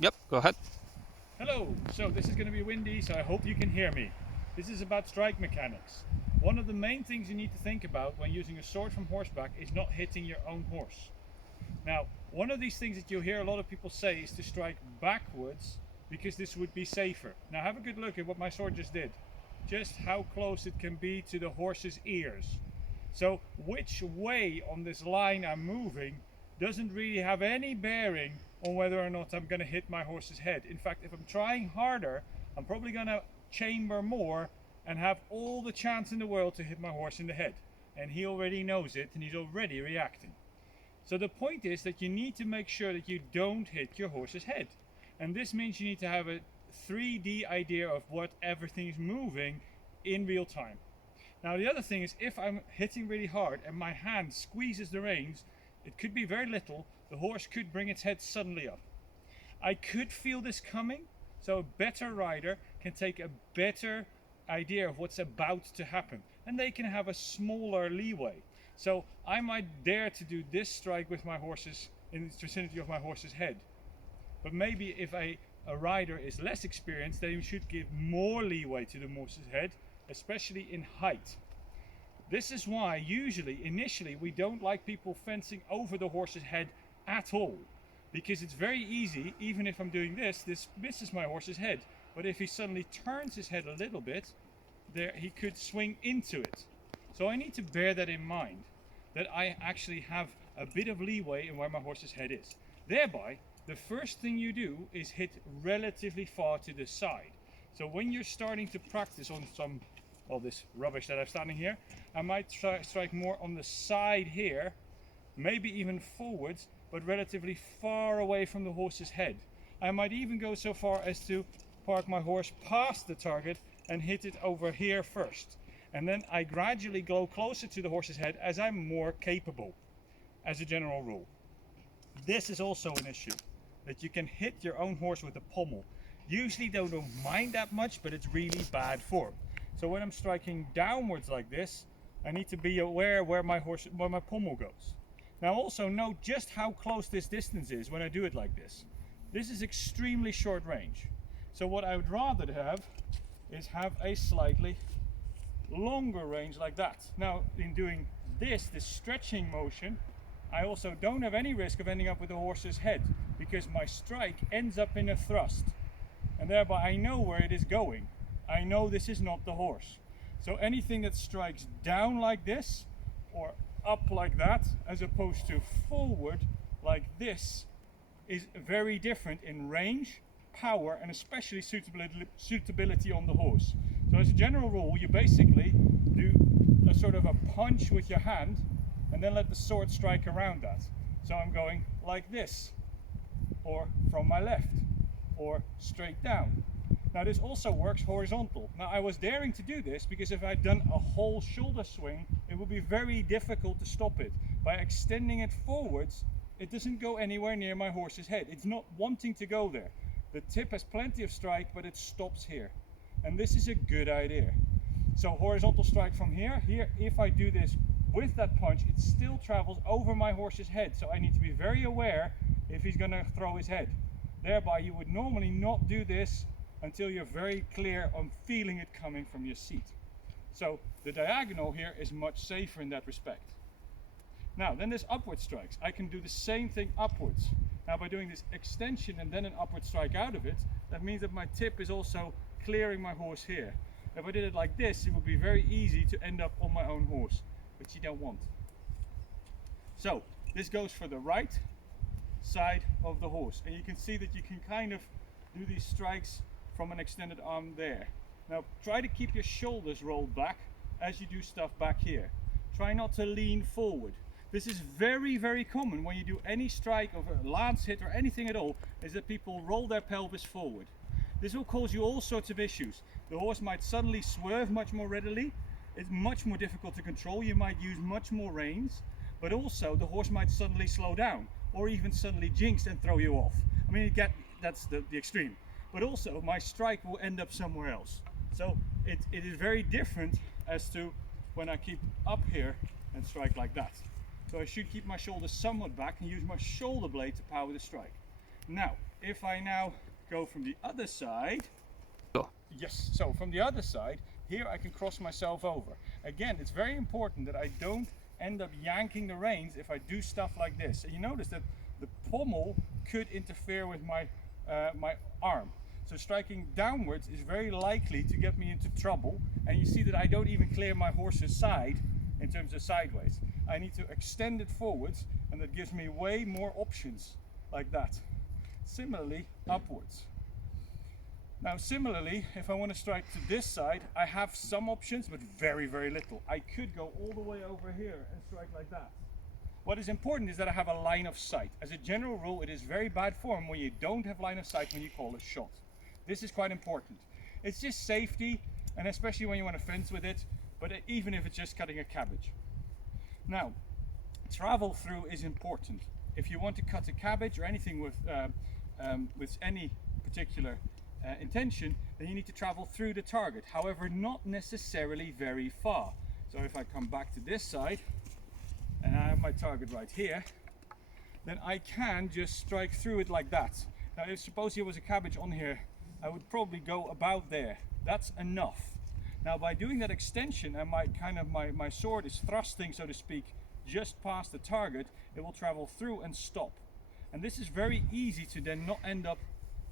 Yep, go ahead. Hello, so this is going to be windy, so I hope you can hear me. This is about strike mechanics. One of the main things you need to think about when using a sword from horseback is not hitting your own horse. Now, one of these things that you'll hear a lot of people say is to strike backwards because this would be safer. Now have a good look at what my sword just did. Just how close it can be to the horse's ears. So which way on this line I'm moving doesn't really have any bearing on whether or not I'm going to hit my horse's head. In fact, if I'm trying harder, I'm probably going to chamber more and have all the chance in the world to hit my horse in the head. And he already knows it and he's already reacting. So the point is that you need to make sure that you don't hit your horse's head. And this means you need to have a 3D idea of what everything is moving in real time. Now the other thing is, if I'm hitting really hard and my hand squeezes the reins, it could be very little, the horse could bring its head suddenly up. I could feel this coming, so a better rider can take a better idea of what's about to happen, and they can have a smaller leeway. So I might dare to do this strike with my horses in the vicinity of my horse's head. But maybe if a rider is less experienced, they should give more leeway to the horse's head, especially in height. This is why usually, initially, we don't like people fencing over the horse's head at all. Because it's very easy, even if I'm doing this misses my horse's head. But if he suddenly turns his head a little bit, he could swing into it. So I need to bear that in mind, that I actually have a bit of leeway in where my horse's head is. Thereby, the first thing you do is hit relatively far to the side. So when you're starting to practice on some of this rubbish that I'm standing here, I might strike more on the side here, maybe even forwards, but relatively far away from the horse's head. I might even go so far as to park my horse past the target and hit it over here first. And then I gradually go closer to the horse's head as I'm more capable, as a general rule. This is also an issue, that you can hit your own horse with a pommel. Usually they don't mind that much, but it's really bad form. So when I'm striking downwards like this, I need to be aware where my pommel goes. Now also note just how close this distance is when I do it like this. This is extremely short range. So what I would rather have is have a slightly longer range like that. Now in doing this stretching motion, I also don't have any risk of ending up with the horse's head, because my strike ends up in a thrust, and thereby I know where it is going. I know this is not the horse. So anything that strikes down like this or up like that, as opposed to forward like this, is very different in range, power, and especially suitability on the horse. So as a general rule, you basically do a sort of a punch with your hand and then let the sword strike around that. So I'm going like this, or from my left, or straight down. Now this also works horizontal. Now I was daring to do this because if I'd done a whole shoulder swing, it would be very difficult to stop it. By extending it forwards, it doesn't go anywhere near my horse's head. It's not wanting to go there. The tip has plenty of strike, but it stops here. And this is a good idea. So horizontal strike from here. Here, if I do this with that punch, it still travels over my horse's head. So I need to be very aware if he's going to throw his head. Thereby you would normally not do this until you're very clear on feeling it coming from your seat. So the diagonal here is much safer in that respect. Now then there's upward strikes. I can do the same thing upwards. Now by doing this extension and then an upward strike out of it, that means that my tip is also clearing my horse here. If I did it like this, it would be very easy to end up on my own horse, which you don't want. So this goes for the right side of the horse, and you can see that you can kind of do these strikes from an extended arm there. Now try to keep your shoulders rolled back as you do stuff back here. Try not to lean forward. This is very, very common when you do any strike of a lance hit or anything at all, is that people roll their pelvis forward. This will cause you all sorts of issues. The horse might suddenly swerve much more readily. It's much more difficult to control. You might use much more reins, but also the horse might suddenly slow down or even suddenly jinx and throw you off. I mean, that's the extreme. But also my strike will end up somewhere else. So it is very different as to when I keep up here and strike like that. So I should keep my shoulders somewhat back and use my shoulder blade to power the strike. Now, if I now go from the other side, Sure. yes, so from the other side, here I can cross myself over. Again, it's very important that I don't end up yanking the reins if I do stuff like this. And you notice that the pommel could interfere with my my arm. So striking downwards is very likely to get me into trouble. And you see that I don't even clear my horse's side in terms of sideways. I need to extend it forwards, and that gives me way more options like that. Similarly, upwards. Now similarly, if I want to strike to this side, I have some options, but very, very little. I could go all the way over here and strike like that. What is important is that I have a line of sight. As a general rule, it is very bad form when you don't have line of sight when you call a shot. This is quite important. It's just safety, and especially when you want to fence with it, but even if it's just cutting a cabbage. Now, travel through is important. If you want to cut a cabbage or anything with any particular intention, then you need to travel through the target. However, not necessarily very far. So if I come back to this side, and I have my target right here, then I can just strike through it like that. Now, if suppose there was a cabbage on here, I would probably go about there. That's enough. Now, by doing that extension, and my sword is thrusting, so to speak, just past the target, it will travel through and stop. And this is very easy to then not end up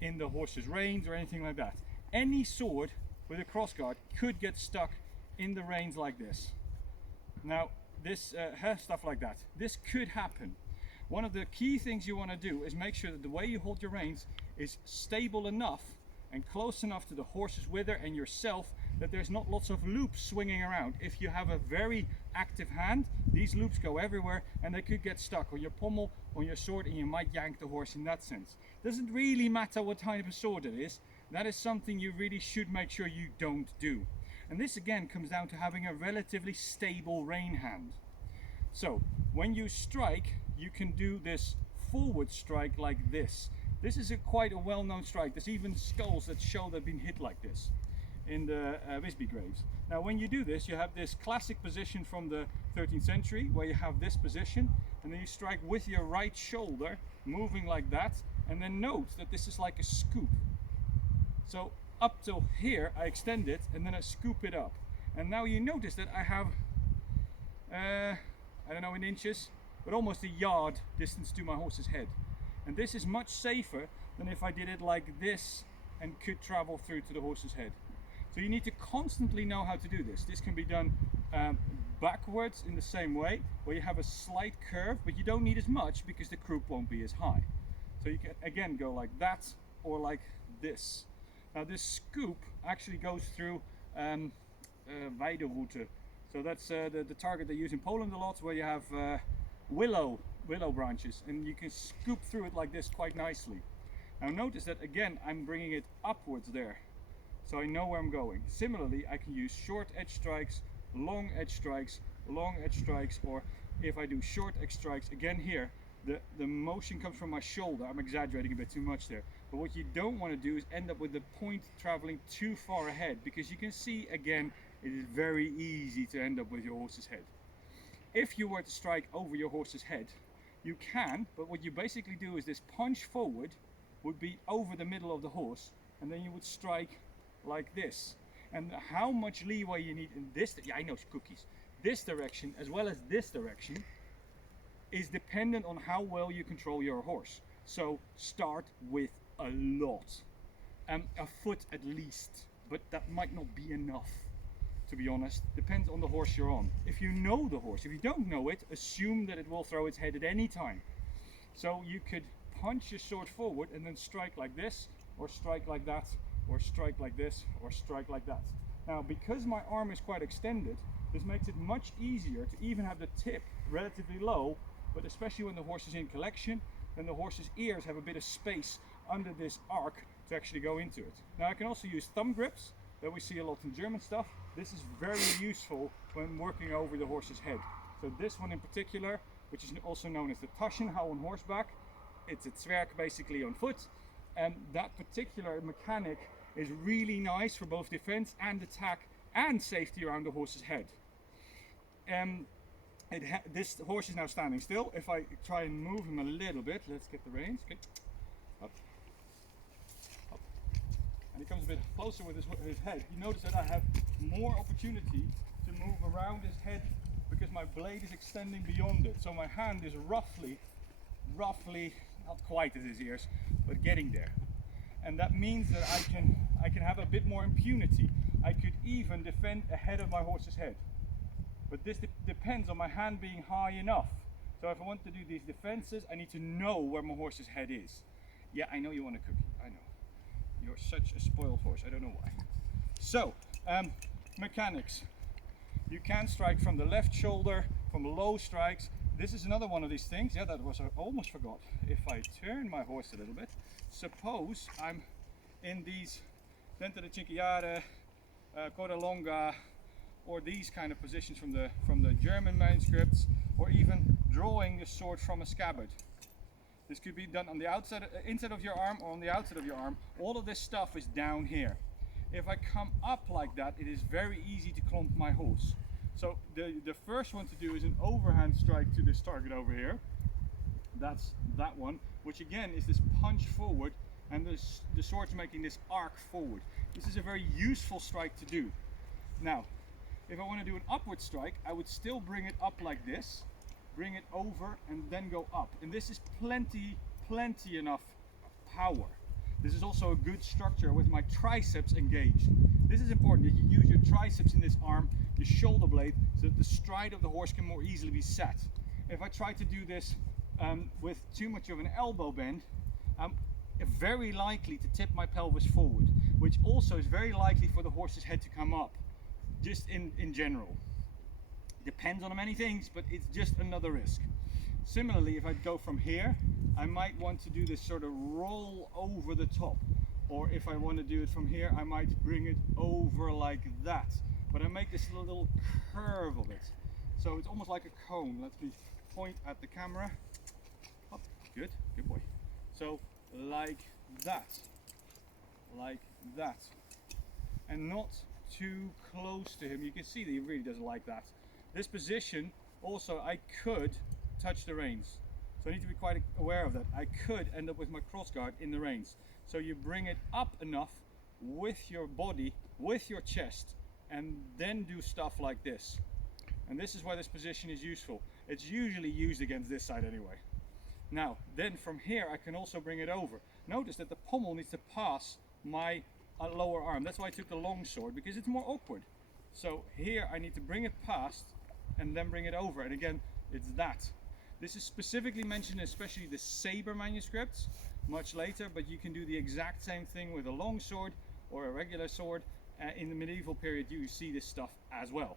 in the horse's reins or anything like that. Any sword with a crossguard could get stuck in the reins like this. Now, this stuff like that, this could happen. One of the key things you want to do is make sure that the way you hold your reins is stable enough and close enough to the horse's wither and yourself that there's not lots of loops swinging around. If you have a very active hand, these loops go everywhere and they could get stuck on your pommel, on your sword, and you might yank the horse in that sense. Doesn't really matter what type of sword it is. That is something you really should make sure you don't do. And this again comes down to having a relatively stable rein hand. So when you strike, you can do this forward strike like this. This is quite a well-known strike. There's even skulls that show they've been hit like this in the Wisby graves. Now when you do this, you have this classic position from the 13th century where you have this position, and then you strike with your right shoulder, moving like that, and then note that this is like a scoop. So up till here I extend it and then I scoop it up. And now you notice that I have, I don't know in inches, but almost a yard distance to my horse's head. And this is much safer than if I did it like this and could travel through to the horse's head. So you need to constantly know how to do this. This can be done backwards in the same way, where you have a slight curve, but you don't need as much because the croup won't be as high. So you can again go like that or like this. Now this scoop actually goes through Weideroute. So that's the target they use in Poland a lot, where you have willow branches, and you can scoop through it like this quite nicely. Now notice that again I'm bringing it upwards there, so I know where I'm going. Similarly, I can use short edge strikes, long edge strikes, long edge strikes, or if I do short edge strikes, again here, the motion comes from my shoulder. I'm exaggerating a bit too much there. But what you don't want to do is end up with the point traveling too far ahead, because you can see again, it is very easy to end up with your horse's head. If you were to strike over your horse's head, you can, but what you basically do is this punch forward would be over the middle of the horse, and then you would strike like this. And how much leeway you need in this, yeah, I know cookies, this direction as well as this direction is dependent on how well you control your horse. So start with a lot, a foot at least, but that might not be enough, to be honest. Depends on the horse you're on. If you know the horse, if you don't know it, assume that it will throw its head at any time. So you could punch your sword forward and then strike like this, or strike like that, or strike like this, or strike like that. Now, because my arm is quite extended, this makes it much easier to even have the tip relatively low, but especially when the horse is in collection, then the horse's ears have a bit of space under this arc to actually go into it. Now I can also use thumb grips that we see a lot in German stuff. This is very useful when working over the horse's head. So this one in particular, which is also known as the Taschenhau on horseback, it's a Zwerg basically on foot, and that particular mechanic is really nice for both defense and attack and safety around the horse's head. This horse is now standing still. If I try and move him a little bit, let's get the reins. Okay. Up. bit closer with his head, you notice that I have more opportunity to move around his head because my blade is extending beyond it. So my hand is roughly, not quite at his ears, but getting there. And that means that I can have a bit more impunity. I could even defend ahead of my horse's head. But this depends on my hand being high enough. So if I want to do these defenses, I need to know where my horse's head is. Yeah, I know you want a cookie, I know. You're such a spoiled horse, I don't know why. So, mechanics. You can strike from the left shoulder, from low strikes. This is another one of these things. Yeah, that was, I almost forgot. If I turn my horse a little bit, suppose I'm in these dentro de cinquiare, coda longa, or these kind of positions from the German manuscripts, or even drawing the sword from a scabbard. This could be done on the outside, inside of your arm, or on the outside of your arm. All of this stuff is down here. If I come up like that, it is very easy to clump my horse. So the first one to do is an overhand strike to this target over here. That's that one, which again is this punch forward, and the sword's making this arc forward. This is a very useful strike to do. Now, if I want to do an upward strike, I would still bring it up like this, bring it over, and then go up. And this is plenty enough power. This is also a good structure with my triceps engaged. This is important that you use your triceps in this arm, your shoulder blade, so that the stride of the horse can more easily be set. If I try to do this with too much of an elbow bend, I'm very likely to tip my pelvis forward, which also is very likely for the horse's head to come up, just in general. Depends on many things, but it's just another risk. Similarly, if I go from here, I might want to do this sort of roll over the top. Or if I want to do it from here, I might bring it over like that. But I make this little curve of it. So it's almost like a cone. Let me point at the camera. Oh, good boy. So like that. And not too close to him. You can see that he really doesn't like that. This position, also I could touch the reins. So I need to be quite aware of that. I could end up with my crossguard in the reins. So you bring it up enough with your body, with your chest, and then do stuff like this. And this is why this position is useful. It's usually used against this side anyway. Now, then from here I can also bring it over. Notice that the pommel needs to pass my lower arm. That's why I took the long sword, because it's more awkward. So here I need to bring it past and then bring it over. And again, it's that. This is specifically mentioned, especially the saber manuscripts, much later, but you can do the exact same thing with a long sword or a regular sword. In the medieval period, you see this stuff as well.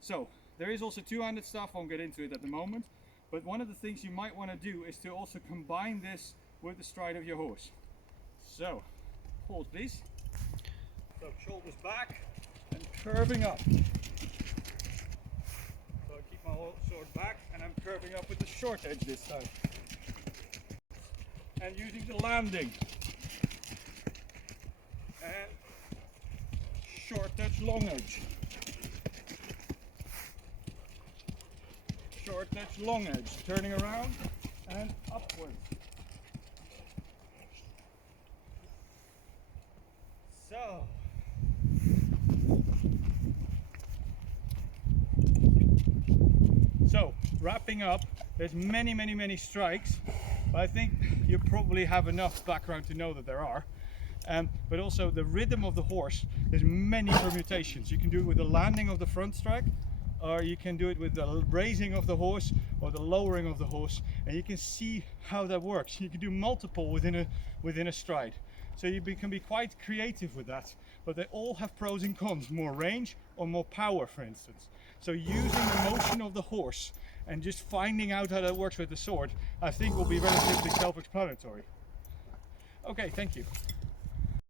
So there is also two-handed stuff. I won't get into it at the moment, but one of the things you might want to do is to also combine this with the stride of your horse. So pause please. So shoulders back and curving up. So I keep my sword back and I'm curving up with the short edge this time. And using the landing. And short touch, long edge. Short touch, long edge. Turning around and upwards. So, wrapping up, there's many strikes, but I think you probably have enough background to know that there are. But also the rhythm of the horse, there's many permutations. You can do it with the landing of the front strike, or you can do it with the raising of the horse or the lowering of the horse, and you can see how that works. You can do multiple within a stride. So you can be quite creative with that, but they all have pros and cons, more range or more power, for instance. So using the motion of the horse and just finding out how that works with the sword, I think will be relatively self-explanatory. Okay, thank you.